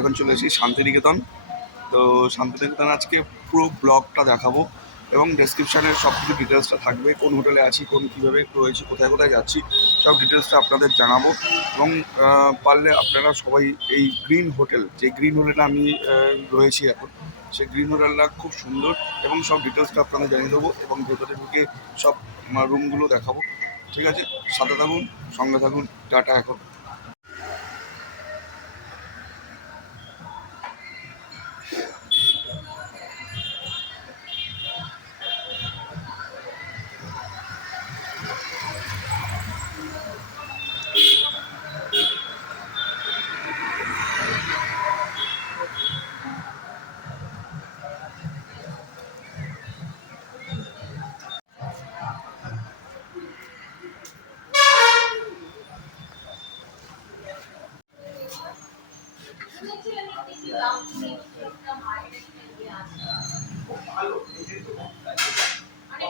এখন চলে এসেছি শান্তিনিকেতন। তো শান্তিনিকেতন আজকে পুরো ব্লগটা দেখাবো এবং ডেসক্রিপশানে সব কিছু ডিটেলসটা থাকবে, কোন হোটেলে আছি, কোন কীভাবে রয়েছে, কোথায় কোথায় যাচ্ছি, সব ডিটেলসটা আপনাদের জানাব। এবং পারলে আপনারা সবাই এই গ্রিন হোটেল যে গ্রিন হোটেলে আমি রয়েছি এখন, সেই গ্রিন হোটেলটা খুব সুন্দর এবং সব ডিটেলসটা আপনাদের জানিয়ে দেবো এবং ভেতরে ঢুকে সব রুমগুলো দেখাবো। ঠিক আছে? সাথে থাকুন, সঙ্গে থাকুন, টাটা এখন।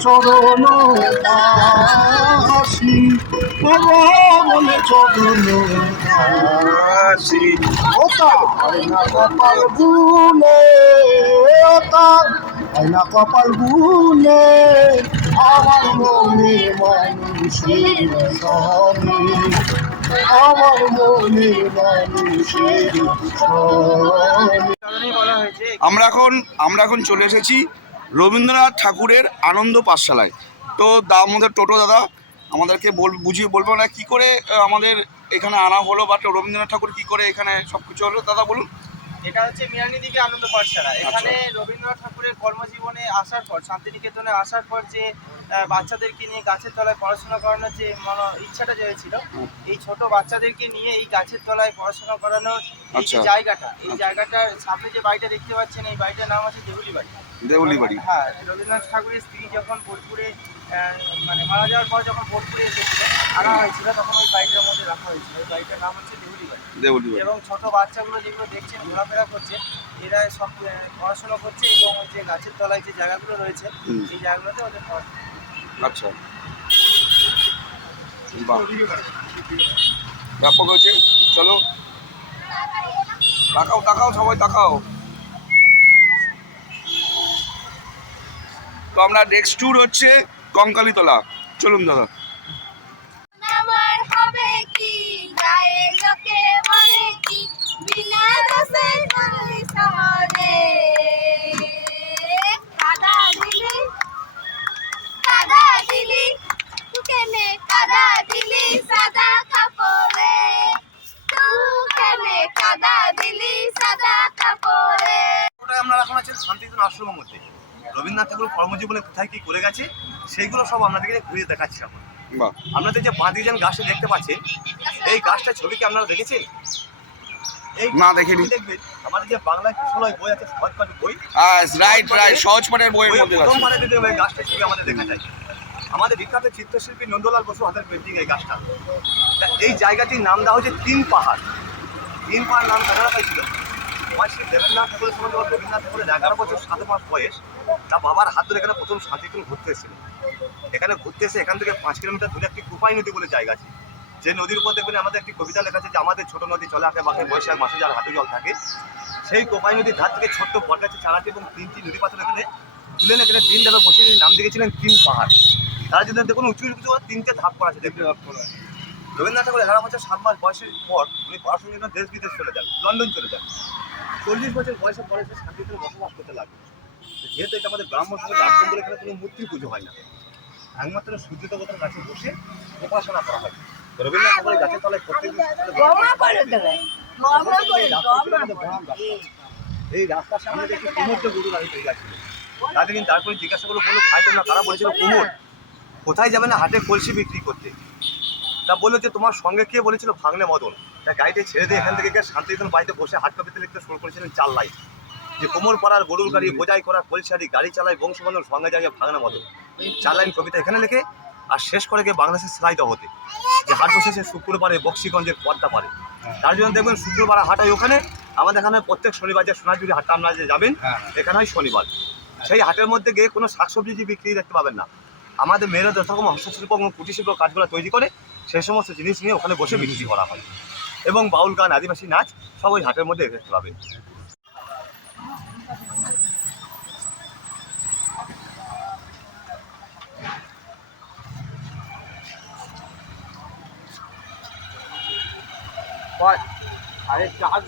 চরণ কপাল আয়না কপাল গুনে আমার মনে আমার মনে আমরা এখন আমরা এখন চলে এসেছি রবীন্দ্রনাথ ঠাকুরের আনন্দ পাঠশালায়। তো দা আমাদের টোটো দাদা আমাদেরকে বল বুঝিয়ে বলব না কী করে আমাদের এখানে আনা হলো বা রবীন্দ্রনাথ ঠাকুর কী করে এখানে সব কিছু হলো? দাদা বলুন। এটা হচ্ছে মিরানি দিকে আনন্দ পাঠশালা। এখানে রবীন্দ্রনাথ ঠাকুরের কর্মজীবনে আসার পর শান্তিনিকেতনে আসার পর যে বাচ্চাদেরকে নিয়ে গাছের তলায় পড়াশোনা করানোর যে মন ইচ্ছাটা যে হয়েছিল এই ছোট বাচ্চাদেরকে নিয়ে এই গাছের তলায় পড়াশোনা করানোর এই আচ্ছা। জায়গাটা এই আচ্ছা। জায়গাটার সামনে যে বাড়িটা দেখতে পাচ্ছেন এই বাড়িটার নাম আছে দেহুলি বাড়ি। দেউলি বাড়ি। হ্যাঁ রবীন্দ্রনাথ ঠাকুরের স্ত্রী যখন বোলপুরে মানে মারা যাওয়ার পর যখন বোলপুরে এসেছিল আনা হয়েছিল তখন ওই বাড়িটার মধ্যে রাখা হয়েছিল। ওই বাড়িটার নাম হচ্ছে দেহুলি বাড়ি। দেউলি বাড়ি। এবং ছোট বাচ্চাগুলো যেগুলো দেখছেন ঘোরাফেরা করছে এরা সব পড়াশোনা করছে এবং ওই যে গাছের তলায় যে জায়গাগুলো রয়েছে। এই জায়গাগুলোতে ওদের পড়াশোনা আচ্ছা। ব্যাপক হয়েছে। চলো। তাকাও তাকাও সবাই তাকাও। তো আমরা নেক্সট ট্যুর হচ্ছে কঙ্কালীতলা। চলুন দাদা। আমার হবে কি? গায়ে লোকে বলে কি? বিনা দোষে তুমি সমানে। কাদা দিলি কাদা দিলি কাদা দিলি সাদা কাপড়ে। তুই কেনে কাদা দিলি সাদা কাপড়ে। ওটাই আমরা এখন আছি শান্তিনিকেতন আশ্রমের মধ্যে। ঠাকুর কর্মজীবনে কোথায় কি করে গেছে সেইগুলো সব আপনাদেরকে ঘুরিয়ে দেখাচ্ছি এখন আপনাদের যে বাঁধি যেন গাছটা দেখতে পাচ্ছেন এই গাছটার ছবি কি আপনারা দেখেছেন? এই না, দেখিনি। দেখবেন আমাদের যে বই আছে সহজ পাঠের বই। রাইট রাইট সহজ পাঠের বইয়ের বইয়ের মধ্যে প্রথম আছে। যদি ওই গাছটার ছবি আমাদের দেখা যায় আমাদের বিখ্যাত চিত্রশিল্পী নন্দলাল বসু হাতের পেন্টিং এই গাছটা। এই জায়গাটির নাম দেওয়া হচ্ছে তিন পাহাড়। তিন পাহাড় নাম কেন রাখা হয়েছিল মহাশ্রী দেবেন্দ্রনাথ ঠাকুরের সময় যখন রবীন্দ্রনাথ ঠাকুরের এগারো বছর সাত মাস বয়স তার বাবার হাত ধরে এখানে প্রথম শান্তিপুর ঘুরতে এসেছিল এখানে ঘুরতে এসে এখান থেকে পাঁচ কিলোমিটার দূরে একটি কুপাই নদী বলে জায়গা আছে। যে নদীর উপর দেখবেন আমাদের একটি কবিতা লেখা আছে যে আমাদের ছোট নদী চলে আঁকে বাঁকে বৈশাখ মাসে যার হাতে জল থাকে। সেই কোপাই নদীর ধার থেকে ছোট্ট বটগাছের চারাটি এবং তিনটি নদী পাথর এখানে তুলে এখানে তিন ধাপে বসিয়ে নাম দিয়েছিলেন তিন পাহাড়। তারা যদি দেখুন উঁচু উঁচু তিনটে ধাপ করা আছে দেখবেন রবীন্দ্রনাথ ঠাকুর এগারো বছর সাত মাস বয়সের পর উনি পড়াশোনার জন্য দেশ বিদেশ চলে যান লন্ডন চলে যান। চল্লিশ বছর বয়সে পরে সে শান্তিতে বসবাস করতে লাগবে যেহেতু এটা আমাদের ব্রাহ্মণ সমাজে আশ্রম বলে এখানে কোনো মূর্তি পুজো হয় না। একমাত্র সূর্য দেবতার কাছে বসে উপাসনা করা হয়। রবীন্দ্রনাথ ঠাকুরের গাছের তলায় প্রত্যেক এই রাস্তার সামনে দেখি কুমোরটা গরু গাড়ি পেয়ে গেছিল তাদের দিন তারপরে জিজ্ঞাসা করল বলল খাইতো না। তারা বলেছিল কুমোর কোথায় যাবে না হাটে কলসি বিক্রি করতে? তা বলল যে তোমার সঙ্গে কে বলেছিল ভাঙলে মদন? তা গাড়িটা ছেড়ে দিয়ে এখান থেকে গিয়ে শান্তিনিকেতন বাড়িতে বসে হাট কপিতে লিখতে শুরু করেছিলেন চাল লাই যে কোমর পাড়ার গরুর গাড়ি বোঝাই করা কলসারি গাড়ি চালায় বংশবন্ধন সঙ্গে যায় ভাঙনা মদন চার লাইন কবিতা এখানে লিখে আর শেষ করে গিয়ে বাংলাদেশের সেলাইতে হতে যে হাট বসেছে শুক্রবারে বক্সিগঞ্জের পদ্মা পারে তার জন্য দেখবেন শুক্রবার হাট হয় ওখানে আমাদের এখানে প্রত্যেক শনিবার যে সোনাঝুরি হাটটা আপনারা যে যাবেন এখানে হয় শনিবার। সেই হাটের মধ্যে গিয়ে কোনো শাকসবজি যে বিক্রি দেখতে পাবেন না। আমাদের মেয়েরা যতরকম হস্তশিল্প এবং কুটির শিল্প কাজগুলো তৈরি করে সেই সমস্ত জিনিস নিয়ে ওখানে বসে বিক্রি করা হয়। এবং বাউল গান আদিবাসী নাচ সব ওই হাটের মধ্যে দেখতে পাবেন।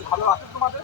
ভালো আছে তোমাদের?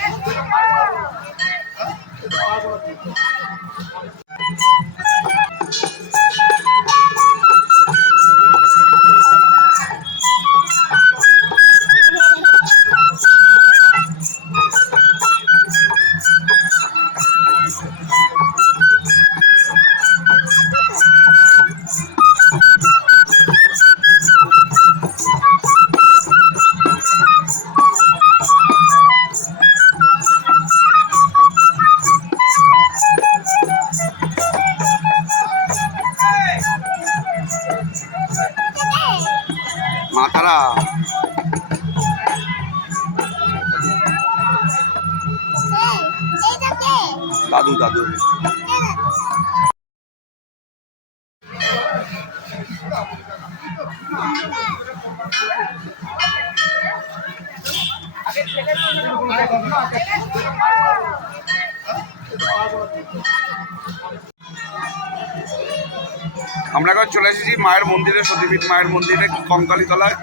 সতীপীঠ মায়ের মন্দিরে কঙ্কালীতলায়?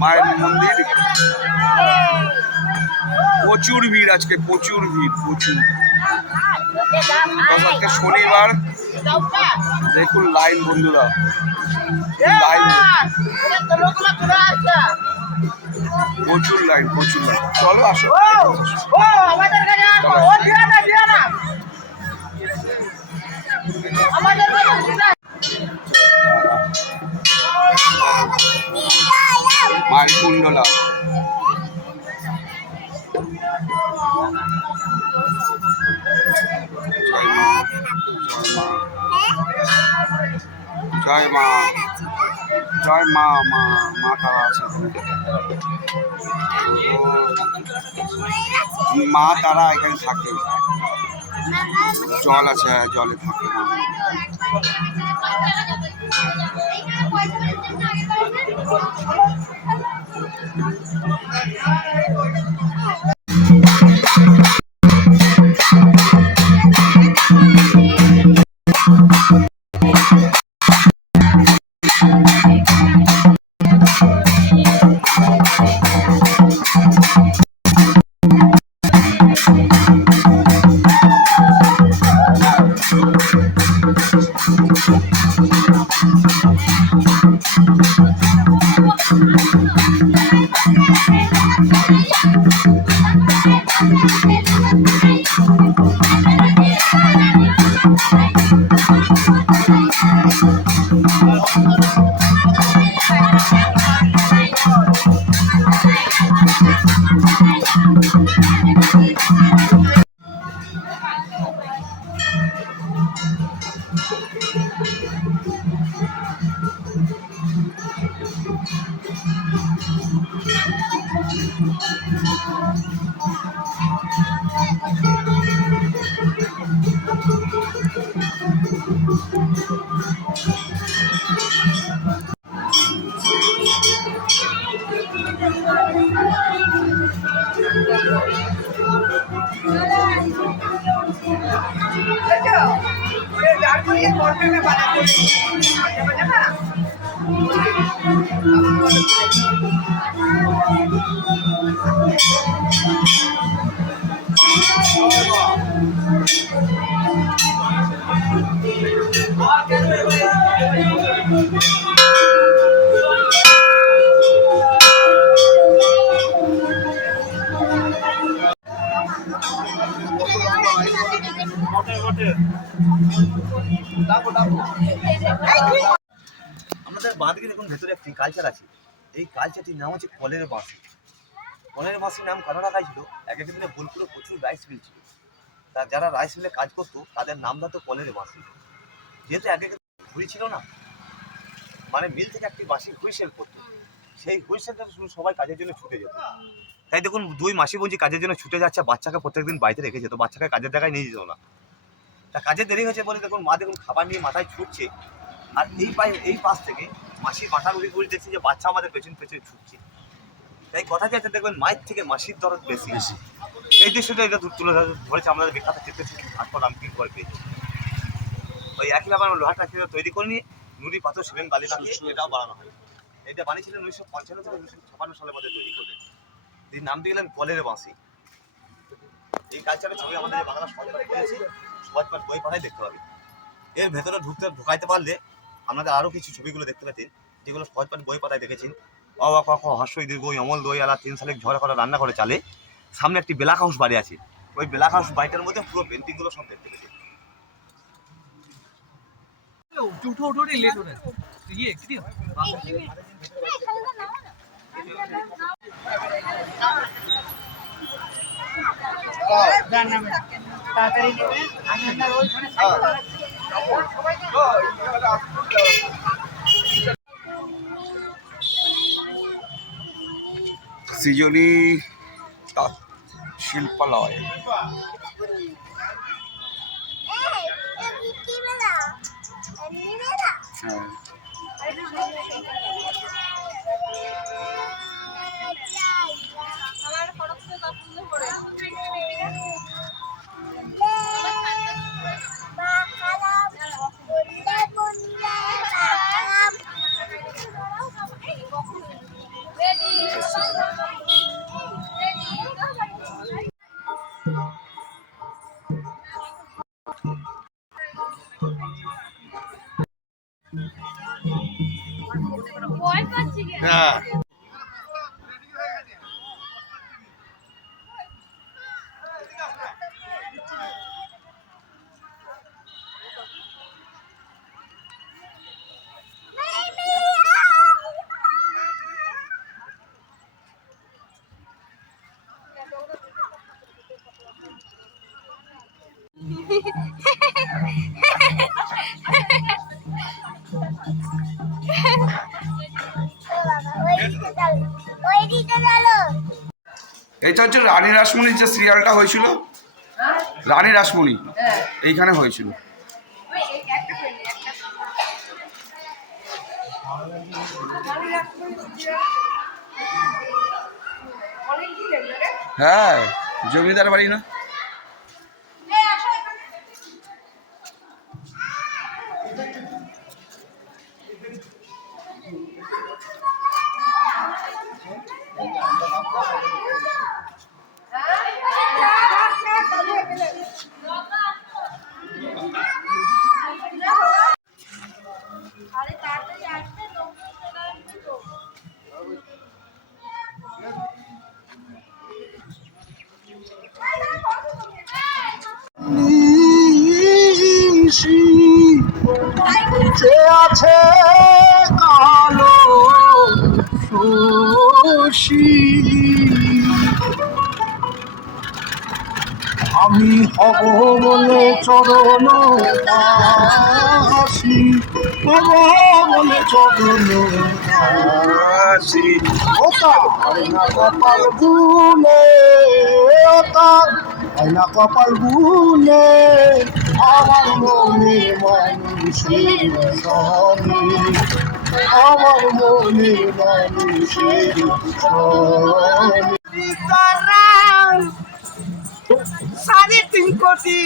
মায়ের মন্দির? প্রচুর ভিড় আজকে, প্রচুর ভিড়, প্রচুর। আজকে শনিবার দেখুন লাইন বন্ধুরা। লাইন? প্রচুর লাইন প্রচুর লাইন। চলো, আসো। আমাদের কুণ্ডলা। জয় মা। জয় মা মা মা তারা আছে। মা তারা এখানে থাকে। জল আছে হ্যাঁ, জলে থাকে। মা আমাদের বাঁধকে দেখুন, ভেতরে একটি কালচার আছে। এই কালচারটির নাম হচ্ছে কলের বাঁশি। কলের বাঁশির নাম কেন রাখা ছিল, এক দিনে বোলপুরে প্রচুর রাইস মিল ছিল। তা যারা রাইস মিলে কাজ করতো, তাদের নাম হতো কলের বাঁশি। যেহেতু এক এক ঘুরি ছিল না মানে মিল থেকে একটি বাঁশি হুইসেল করতো। সেই হুইসেলটা শুধু সবাই কাজের জন্য ছুটে যেত। তাই দেখুন দুই মাসি বলছি কাজের জন্য ছুটে যাচ্ছে বাচ্চাকে প্রত্যেকদিন বাড়িতে রেখে যেত। বাচ্চাকে কাজের জায়গায় নিয়ে যেত না। তা কাজে দেরি হয়েছে বলে দেখুন মা দেখুন খাবার নিয়ে মাথায় ছুটছে। আর এই পায়ে এই পাশ থেকে মাসির মাথা উড়ি উড়ি দেখছি যে বাচ্চা আমাদের পেছন পেছনে ছুটছে। তাই কথা যাচ্ছে দেখবেন মায়ের থেকে মাসির দরদ বেশি। বেশি। এই দৃশ্যটা এটা তুলে ধরে- ধরেছে আমাদের বিখ্যাত চিত্রশিল্পী ভাস্কর রামকিং করে পেয়েছে ওই একই ব্যাপার লোহাটা তৈরি করে নিয়ে নুড়ি পাথর সিমেন্ট বালি লাগিয়ে এটাও বানানো হয়। এটা বানিয়েছিলেন উনিশশো পঞ্চান্ন থেকে উনিশশো ছাপান্ন সালের মধ্যে তৈরি করলেন। এই নাম দিয়ে গেলেন কলের বাঁশি। এই কালচারের ছবি আমাদের বাংলা সমাজ পাঠে পেয়েছি সমাজ বই পাঠাই দেখতে পাবে। এর ভেতরে ঢুকতে ঢুকাইতে পারলে আপনাদের আরও কিছু ছবিগুলো দেখতে পেতেন যেগুলো সহজ পাঠ বই পাতায় দেখেছেন। অবাক অক হাস্যই দীর্ঘ অমল দই আলা, তিন সালে ঝড় করা রান্না করে চালে সামনে একটি বেলাক হাউস বাড়ি আছে। ওই বেলাক হাউস বাড়িটার মধ্যে পুরো পেন্টিংগুলো সব দেখতে পেতেন उठो उठो नहीं लेट हो रहा है ये कितनी সৃজনী তাঁত শিল্পালয় আমার খরচ তো পছন্দ করে 啊 হচ্ছে রানী রাসমণির যে সিরিয়ালটা হয়েছিল? রানী রাসমণি। এইখানে হয়েছিল। হ্যাঁ জমিদার বাড়ি না? নিশি যে আছে কালো শশী। আমি হব বলে চরণ হাসি হব বলে চরণ হাসি ওটা কপাল গুনে ওটা কপাল গুনে আমার মনে আমার মনে সাড়ে তিন কোটি।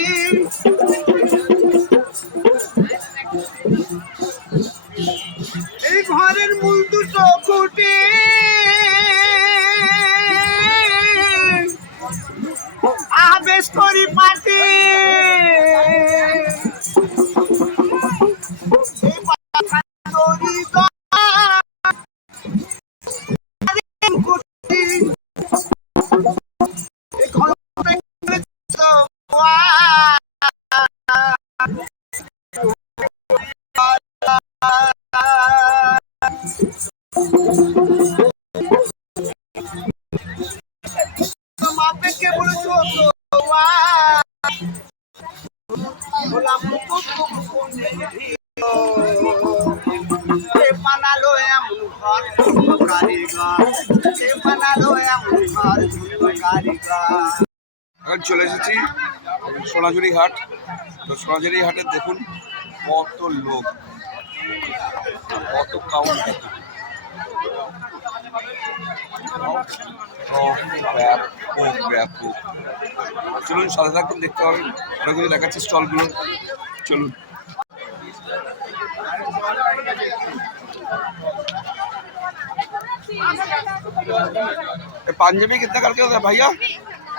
এই ঘরের মূল দুটো খুঁটি। আবেশ করি পাটি। বানালো এমন ঘর কারিগর বানালো এমন ঘর কারিগর চলে এসেছি। সোনাঝুরি হাট তো সোনাঝুরি হাটে দেখুন কত লোক কত কাউন্টার ব্যাপক ব্যাপক চলুন সাথে থাকুন দেখতে পাবেন অনেকগুলো দেখাচ্ছে স্টলগুলো চলুন ये पंजाबी कितना करके होता है भैया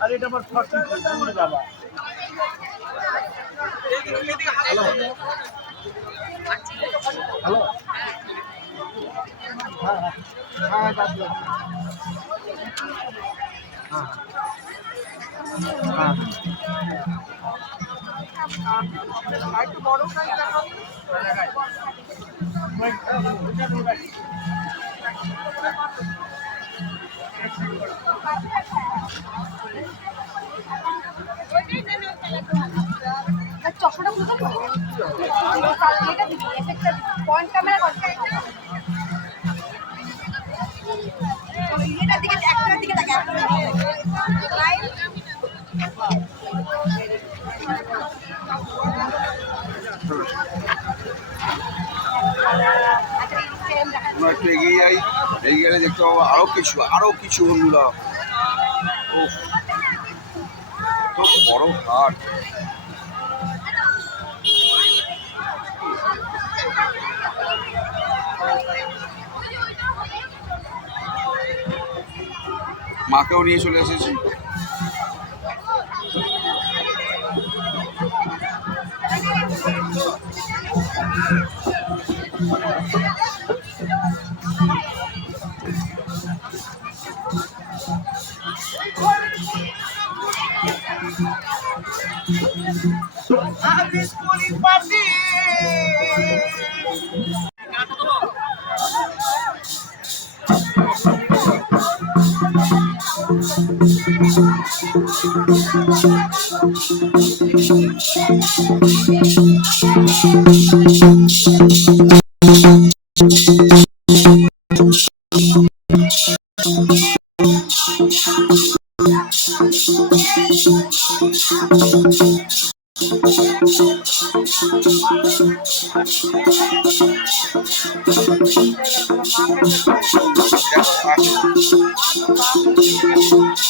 আরে এটা আমার ফার্স্ট বাবা হ্যালো হ্যাঁ হ্যাঁ হ্যাঁ হ্যাঁ হ্যাঁ চশমাটা এফেক্টটা পয়েন্ট ক্যামেরা যাই এগিয়ে গেলে দেখতে পাবো আরও কিছু আরও কিছু বন্ধুরা। তো বড় হাট। মাকেও নিয়ে চলে এসেছি। আবেশ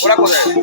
ওরা কোথায় রাজনী